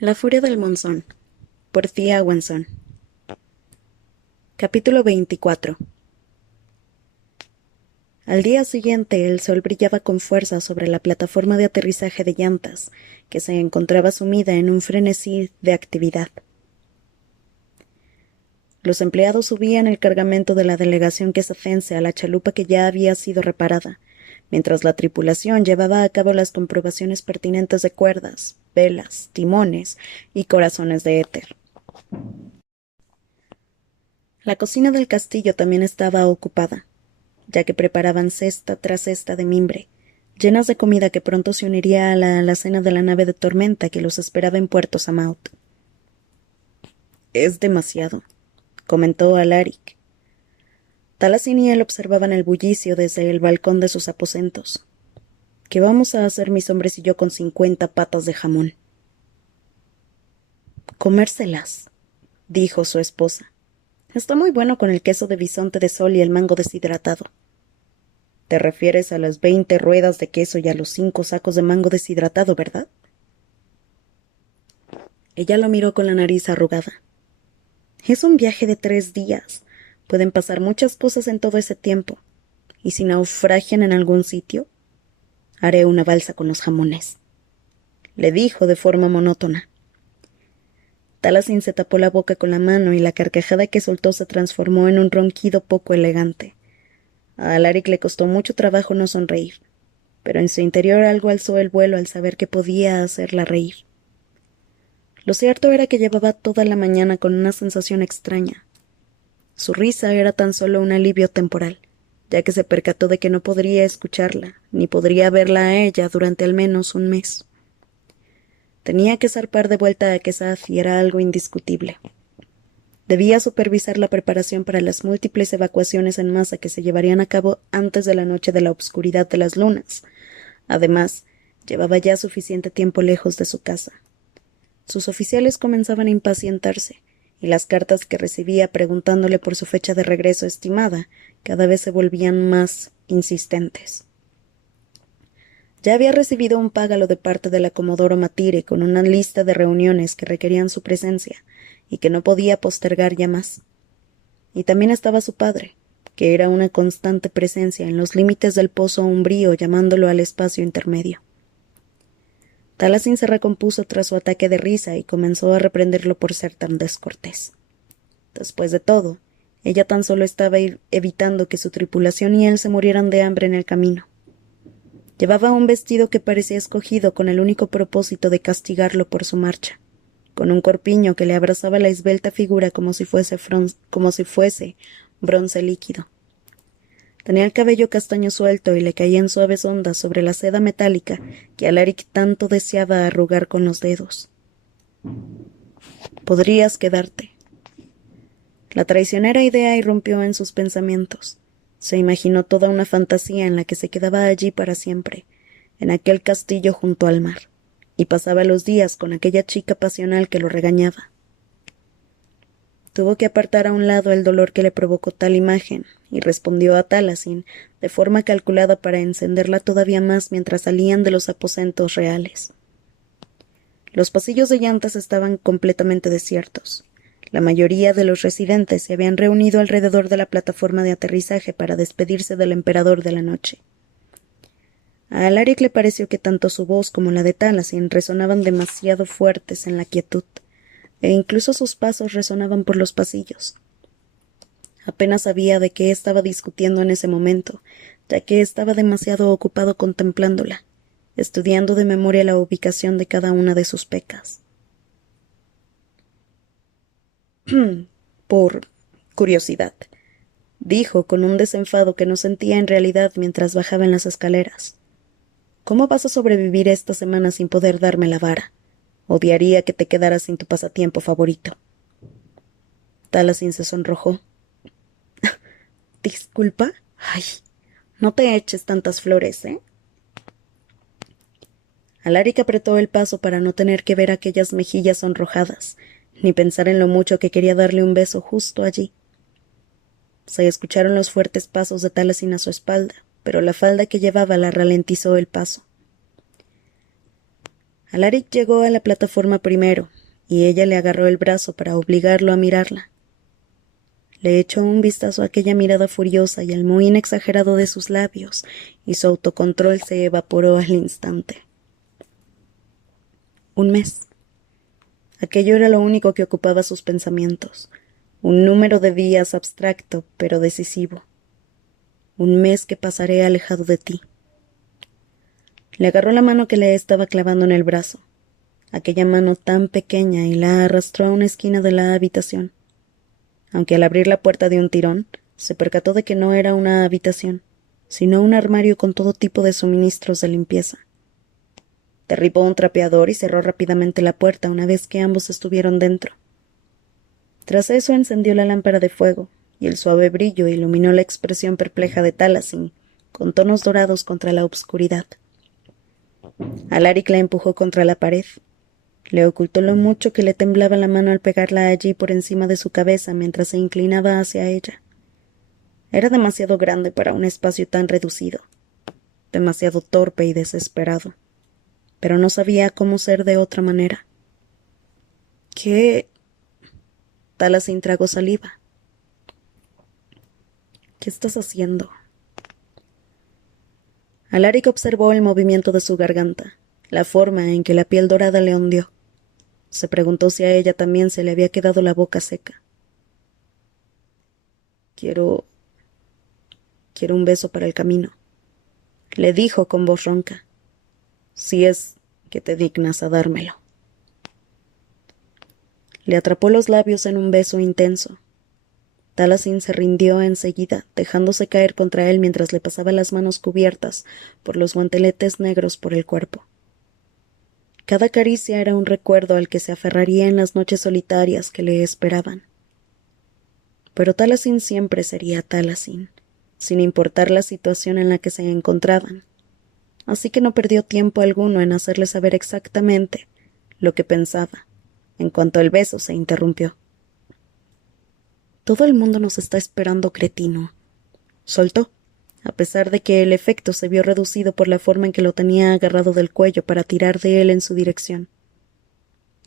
La furia del monzón, por Thea Wenson. Capítulo 24. Al día siguiente el sol brillaba con fuerza sobre la plataforma de aterrizaje de llantas, que se encontraba sumida en un frenesí de actividad. Los empleados subían el cargamento de la delegación quesacense a la chalupa que ya había sido reparada, mientras la tripulación llevaba a cabo las comprobaciones pertinentes de cuerdas, velas, timones y corazones de éter. La cocina del castillo también estaba ocupada, ya que preparaban cesta tras cesta de mimbre, llenas de comida que pronto se uniría a la alacena de la nave de tormenta que los esperaba en Puerto Samaut. «Es demasiado», comentó Alaric. Taliesin y él observaban el bullicio desde el balcón de sus aposentos. «¿Qué vamos a hacer mis hombres y yo con 50 patas de jamón?» «Comérselas», dijo su esposa. «Está muy bueno con el queso de bisonte de sol y el mango deshidratado». «Te refieres a las 20 ruedas de queso y a los 5 sacos de mango deshidratado, ¿verdad?» Ella lo miró con la nariz arrugada. «Es un viaje de 3 días. Pueden pasar muchas cosas en todo ese tiempo. ¿Y si naufragian en algún sitio? Haré una balsa con los jamones», le dijo de forma monótona. Taliesin se tapó la boca con la mano y la carcajada que soltó se transformó en un ronquido poco elegante. A Alaric le costó mucho trabajo no sonreír, pero en su interior algo alzó el vuelo al saber que podía hacerla reír. Lo cierto era que llevaba toda la mañana con una sensación extraña. Su risa era tan solo un alivio temporal, ya que se percató de que no podría escucharla, ni podría verla a ella durante al menos un mes. Tenía que zarpar de vuelta a Quesaz y era algo indiscutible. Debía supervisar la preparación para las múltiples evacuaciones en masa que se llevarían a cabo antes de la noche de la obscuridad de las lunas. Además, llevaba ya suficiente tiempo lejos de su casa. Sus oficiales comenzaban a impacientarse, y las cartas que recibía preguntándole por su fecha de regreso estimada cada vez se volvían más insistentes. Ya había recibido un págalo de parte de la Comodoro Matire con una lista de reuniones que requerían su presencia y que no podía postergar ya más. Y también estaba su padre, que era una constante presencia en los límites del pozo umbrío llamándolo al espacio intermedio. Taliesin se recompuso tras su ataque de risa y comenzó a reprenderlo por ser tan descortés. Después de todo, ella tan solo estaba evitando que su tripulación y él se murieran de hambre en el camino. Llevaba un vestido que parecía escogido con el único propósito de castigarlo por su marcha, con un corpiño que le abrazaba la esbelta figura como si fuese bronce líquido. Tenía el cabello castaño suelto y le caía en suaves ondas sobre la seda metálica que Alaric tanto deseaba arrugar con los dedos. «Podrías quedarte». La traicionera idea irrumpió en sus pensamientos. Se imaginó toda una fantasía en la que se quedaba allí para siempre, en aquel castillo junto al mar, y pasaba los días con aquella chica pasional que lo regañaba. Tuvo que apartar a un lado el dolor que le provocó tal imagen, y respondió a Taliesin de forma calculada para encenderla todavía más mientras salían de los aposentos reales. Los pasillos de llantas estaban completamente desiertos. La mayoría de los residentes se habían reunido alrededor de la plataforma de aterrizaje para despedirse del emperador de la noche. A Alaric le pareció que tanto su voz como la de Taliesin resonaban demasiado fuertes en la quietud, e incluso sus pasos resonaban por los pasillos. Apenas sabía de qué estaba discutiendo en ese momento, ya que estaba demasiado ocupado contemplándola, estudiando de memoria la ubicación de cada una de sus pecas. «Por curiosidad», dijo con un desenfado que no sentía en realidad mientras bajaba en las escaleras. «¿Cómo vas a sobrevivir esta semana sin poder darme la vara? Odiaría que te quedaras sin tu pasatiempo favorito». Taliesin se sonrojó. «¿Disculpa? Ay, no te eches tantas flores, ¿eh?» Alaric apretó el paso para no tener que ver aquellas mejillas sonrojadas, ni pensar en lo mucho que quería darle un beso justo allí. Se escucharon los fuertes pasos de Taliesin a su espalda, pero la falda que llevaba la ralentizó el paso. Alaric llegó a la plataforma primero, y ella le agarró el brazo para obligarlo a mirarla. Le echó un vistazo a aquella mirada furiosa y al mohín exagerado de sus labios, y su autocontrol se evaporó al instante. Un mes. Aquello era lo único que ocupaba sus pensamientos. Un número de días abstracto, pero decisivo. Un mes que pasaré alejado de ti. Le agarró la mano que le estaba clavando en el brazo, aquella mano tan pequeña, y la arrastró a una esquina de la habitación. Aunque al abrir la puerta de un tirón, se percató de que no era una habitación, sino un armario con todo tipo de suministros de limpieza. Derribó un trapeador y cerró rápidamente la puerta una vez que ambos estuvieron dentro. Tras eso encendió la lámpara de fuego, y el suave brillo iluminó la expresión perpleja de Taliesin, con tonos dorados contra la obscuridad. Alaric la empujó contra la pared. Le ocultó lo mucho que le temblaba la mano al pegarla allí por encima de su cabeza mientras se inclinaba hacia ella. Era demasiado grande para un espacio tan reducido, demasiado torpe y desesperado, pero no sabía cómo ser de otra manera. ¿Qué? Taliesin tragó saliva. ¿Qué estás haciendo? Alaric observó el movimiento de su garganta, la forma en que la piel dorada le hundió. Se preguntó si a ella también se le había quedado la boca seca. Quiero un beso para el camino, le dijo con voz ronca, si es que te dignas a dármelo. Le atrapó los labios en un beso intenso. Taliesin se rindió enseguida, dejándose caer contra él mientras le pasaba las manos cubiertas por los guanteletes negros por el cuerpo. Cada caricia era un recuerdo al que se aferraría en las noches solitarias que le esperaban. Pero Taliesin siempre sería Taliesin, sin importar la situación en la que se encontraban, así que no perdió tiempo alguno en hacerle saber exactamente lo que pensaba, en cuanto el beso se interrumpió. Todo el mundo nos está esperando, cretino, soltó, a pesar de que el efecto se vio reducido por la forma en que lo tenía agarrado del cuello para tirar de él en su dirección.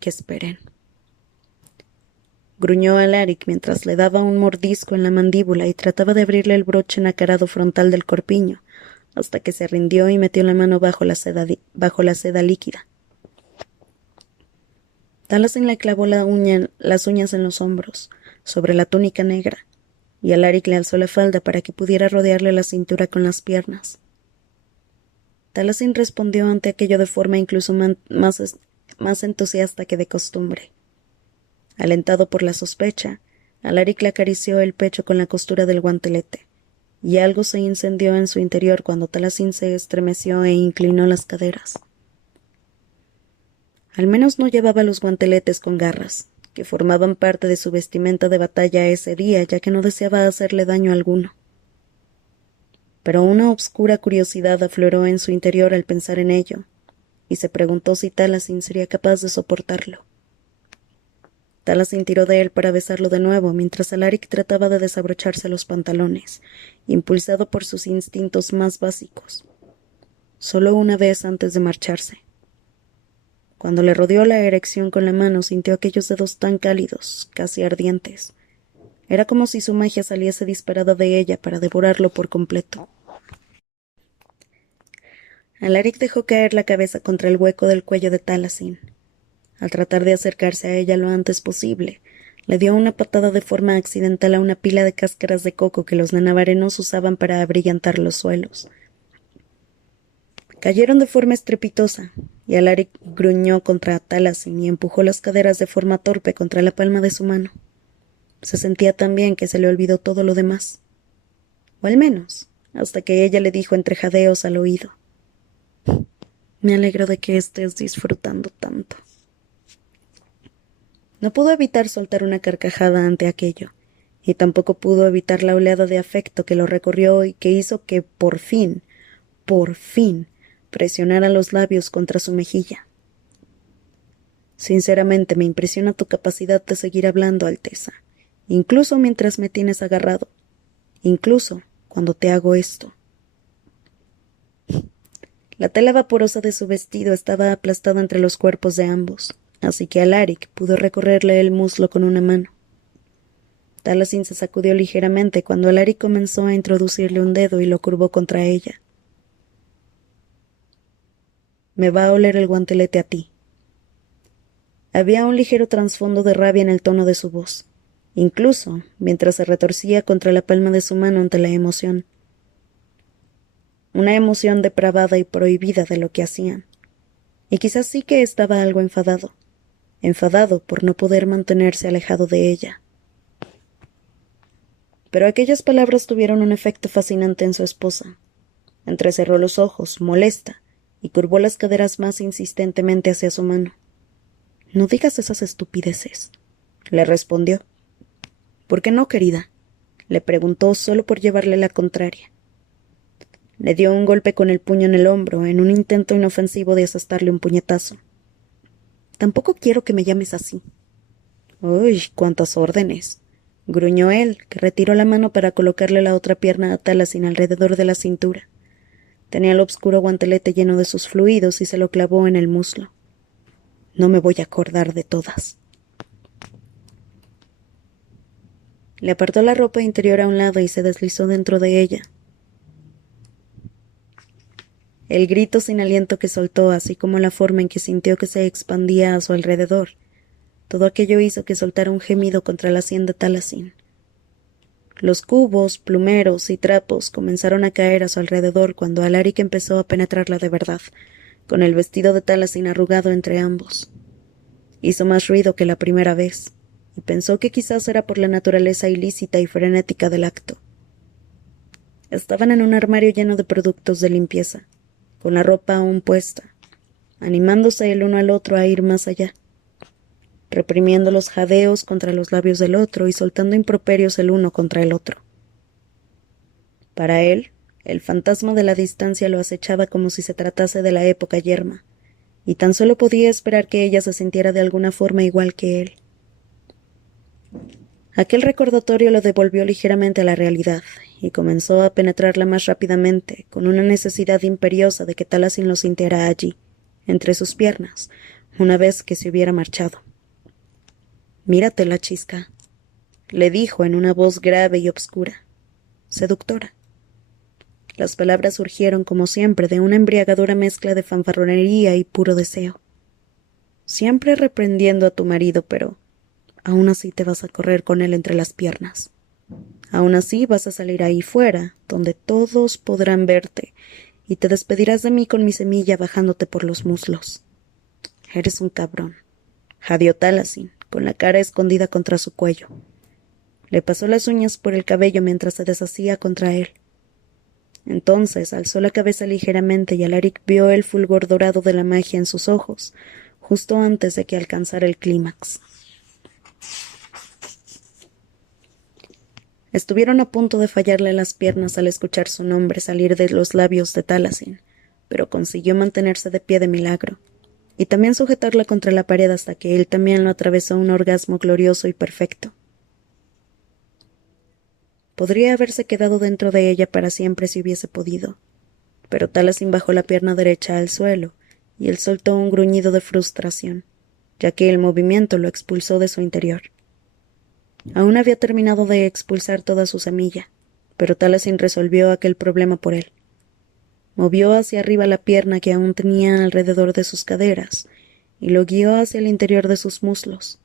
Que esperen. Gruñó Alaric mientras le daba un mordisco en la mandíbula y trataba de abrirle el broche nacarado frontal del corpiño, hasta que se rindió y metió la mano bajo la seda líquida. Taliesin le clavó las uñas en los hombros, sobre la túnica negra, y Alaric le alzó la falda para que pudiera rodearle la cintura con las piernas. Taliesin respondió ante aquello de forma incluso más entusiasta que de costumbre. Alentado por la sospecha, Alaric le acarició el pecho con la costura del guantelete, y algo se incendió en su interior cuando Taliesin se estremeció e inclinó las caderas. Al menos no llevaba los guanteletes con garras, que formaban parte de su vestimenta de batalla ese día, ya que no deseaba hacerle daño alguno. Pero una obscura curiosidad afloró en su interior al pensar en ello, y se preguntó si Taliesin sería capaz de soportarlo. Taliesin tiró de él para besarlo de nuevo, mientras Alaric trataba de desabrocharse los pantalones, impulsado por sus instintos más básicos. Solo una vez antes de marcharse. Cuando le rodeó la erección con la mano, sintió aquellos dedos tan cálidos, casi ardientes. Era como si su magia saliese disparada de ella para devorarlo por completo. Alaric dejó caer la cabeza contra el hueco del cuello de Taliesin. Al tratar de acercarse a ella lo antes posible, le dio una patada de forma accidental a una pila de cáscaras de coco que los nanavarenos usaban para abrillantar los suelos. Cayeron de forma estrepitosa, y Alaric gruñó contra Taliesin y empujó las caderas de forma torpe contra la palma de su mano. Se sentía tan bien que se le olvidó todo lo demás. O al menos, hasta que ella le dijo entre jadeos al oído: «Me alegro de que estés disfrutando tanto». No pudo evitar soltar una carcajada ante aquello, y tampoco pudo evitar la oleada de afecto que lo recorrió y que hizo que, por fin, presionara los labios contra su mejilla. Sinceramente me impresiona tu capacidad de seguir hablando, Alteza, incluso mientras me tienes agarrado, incluso cuando te hago esto. La tela vaporosa de su vestido estaba aplastada entre los cuerpos de ambos, así que Alaric pudo recorrerle el muslo con una mano. Taliesin se sacudió ligeramente cuando Alaric comenzó a introducirle un dedo y lo curvó contra ella. «Me va a oler el guantelete a ti». Había un ligero trasfondo de rabia en el tono de su voz, incluso mientras se retorcía contra la palma de su mano ante la emoción. Una emoción depravada y prohibida de lo que hacían. Y quizás sí que estaba algo enfadado por no poder mantenerse alejado de ella. Pero aquellas palabras tuvieron un efecto fascinante en su esposa. Entrecerró los ojos, molesta, y curvó las caderas más insistentemente hacia su mano. «No digas esas estupideces», le respondió. «¿Por qué no, querida?», le preguntó solo por llevarle la contraria. Le dio un golpe con el puño en el hombro, en un intento inofensivo de asestarle un puñetazo. «Tampoco quiero que me llames así». «Uy, cuántas órdenes», gruñó él, que retiró la mano para colocarle la otra pierna a Taliesin alrededor de la cintura. Tenía el obscuro guantelete lleno de sus fluidos y se lo clavó en el muslo. «No me voy a acordar de todas». Le apartó la ropa interior a un lado y se deslizó dentro de ella. El grito sin aliento que soltó, así como la forma en que sintió que se expandía a su alrededor, todo aquello hizo que soltara un gemido contra la sien de Taliesin. Los cubos, plumeros y trapos comenzaron a caer a su alrededor cuando Alaric empezó a penetrarla de verdad, con el vestido de Taliesin arrugado entre ambos. Hizo más ruido que la primera vez, y pensó que quizás era por la naturaleza ilícita y frenética del acto. Estaban en un armario lleno de productos de limpieza, con la ropa aún puesta, animándose el uno al otro a ir más allá, reprimiendo los jadeos contra los labios del otro y soltando improperios el uno contra el otro. Para él, el fantasma de la distancia lo acechaba como si se tratase de la época yerma, y tan solo podía esperar que ella se sintiera de alguna forma igual que él. Aquel recordatorio lo devolvió ligeramente a la realidad, y comenzó a penetrarla más rápidamente, con una necesidad imperiosa de que Taliesin lo sintiera allí, entre sus piernas, una vez que se hubiera marchado. «Mírate la chisca», le dijo en una voz grave y obscura, seductora. Las palabras surgieron, como siempre, de una embriagadora mezcla de fanfarronería y puro deseo. «Siempre reprendiendo a tu marido, pero aún así te vas a correr con él entre las piernas. Aún así vas a salir ahí fuera, donde todos podrán verte, y te despedirás de mí con mi semilla bajándote por los muslos. Eres un cabrón», jadeó Taliesin, con la cara escondida contra su cuello. Le pasó las uñas por el cabello mientras se deshacía contra él. Entonces alzó la cabeza ligeramente y Alaric vio el fulgor dorado de la magia en sus ojos, justo antes de que alcanzara el clímax. Estuvieron a punto de fallarle las piernas al escuchar su nombre salir de los labios de Taliesin, pero consiguió mantenerse de pie de milagro, y también sujetarla contra la pared hasta que él también lo atravesó un orgasmo glorioso y perfecto. Podría haberse quedado dentro de ella para siempre si hubiese podido, pero Taliesin bajó la pierna derecha al suelo, y él soltó un gruñido de frustración, ya que el movimiento lo expulsó de su interior. Aún había terminado de expulsar toda su semilla, pero Taliesin resolvió aquel problema por él. Movió hacia arriba la pierna que aún tenía alrededor de sus caderas y lo guió hacia el interior de sus muslos.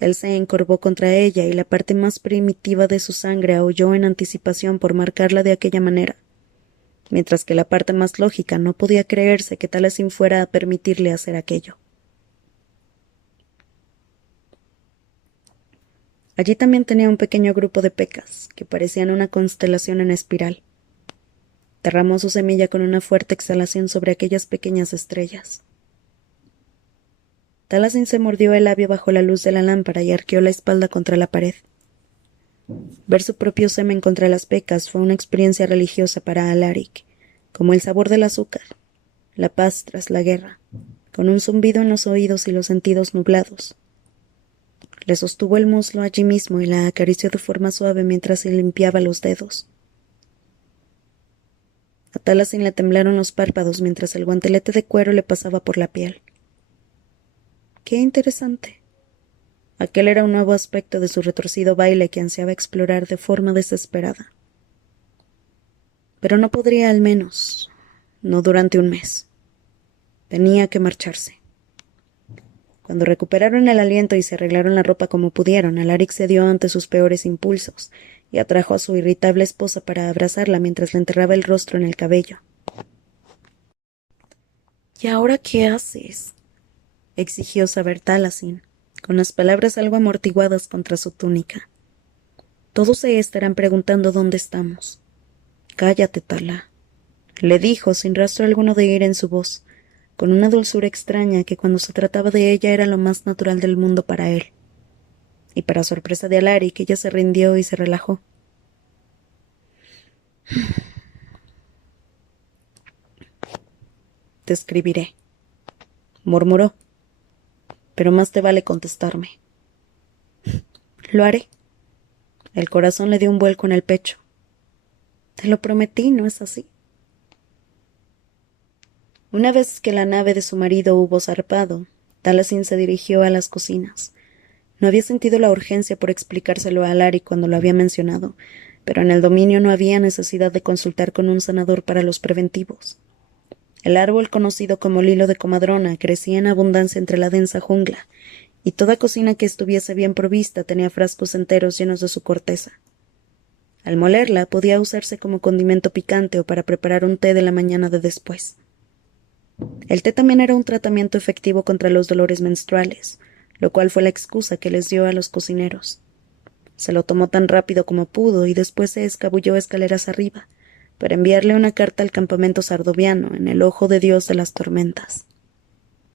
Él se encorvó contra ella y la parte más primitiva de su sangre aulló en anticipación por marcarla de aquella manera, mientras que la parte más lógica no podía creerse que Taliesin fuera a permitirle hacer aquello. Allí también tenía un pequeño grupo de pecas, que parecían una constelación en espiral. Derramó su semilla con una fuerte exhalación sobre aquellas pequeñas estrellas. Taliesin se mordió el labio bajo la luz de la lámpara y arqueó la espalda contra la pared. Ver su propio semen contra las pecas fue una experiencia religiosa para Alaric, como el sabor del azúcar, la paz tras la guerra, con un zumbido en los oídos y los sentidos nublados. Le sostuvo el muslo allí mismo y la acarició de forma suave mientras se limpiaba los dedos. A Taliesin le temblaron los párpados mientras el guantelete de cuero le pasaba por la piel. ¡Qué interesante! Aquel era un nuevo aspecto de su retorcido baile que ansiaba explorar de forma desesperada. Pero no podría, al menos, no durante un mes. Tenía que marcharse. Cuando recuperaron el aliento y se arreglaron la ropa como pudieron, Alaric cedió ante sus peores impulsos y atrajo a su irritable esposa para abrazarla mientras le enterraba el rostro en el cabello. ¿Y ahora qué haces?, exigió saber Taliesin, con las palabras algo amortiguadas contra su túnica. Todos se estarán preguntando dónde estamos. Cállate, Tala, le dijo sin rastro alguno de ira en su voz, con una dulzura extraña que cuando se trataba de ella era lo más natural del mundo para él. Y para sorpresa de Alaric, ella se rindió y se relajó. Te escribiré, murmuró, pero más te vale contestarme. Lo haré. El corazón le dio un vuelco en el pecho. Te lo prometí, ¿no es así? Una vez que la nave de su marido hubo zarpado, Taliesin se dirigió a las cocinas. No había sentido la urgencia por explicárselo a Alaric cuando lo había mencionado, pero en el dominio no había necesidad de consultar con un sanador para los preventivos. El árbol conocido como lilo de comadrona crecía en abundancia entre la densa jungla, y toda cocina que estuviese bien provista tenía frascos enteros llenos de su corteza. Al molerla podía usarse como condimento picante o para preparar un té de la mañana de después. El té también era un tratamiento efectivo contra los dolores menstruales, lo cual fue la excusa que les dio a los cocineros. Se lo tomó tan rápido como pudo y después se escabulló escaleras arriba, para enviarle una carta al campamento sardoviano en el ojo de Dios de las tormentas.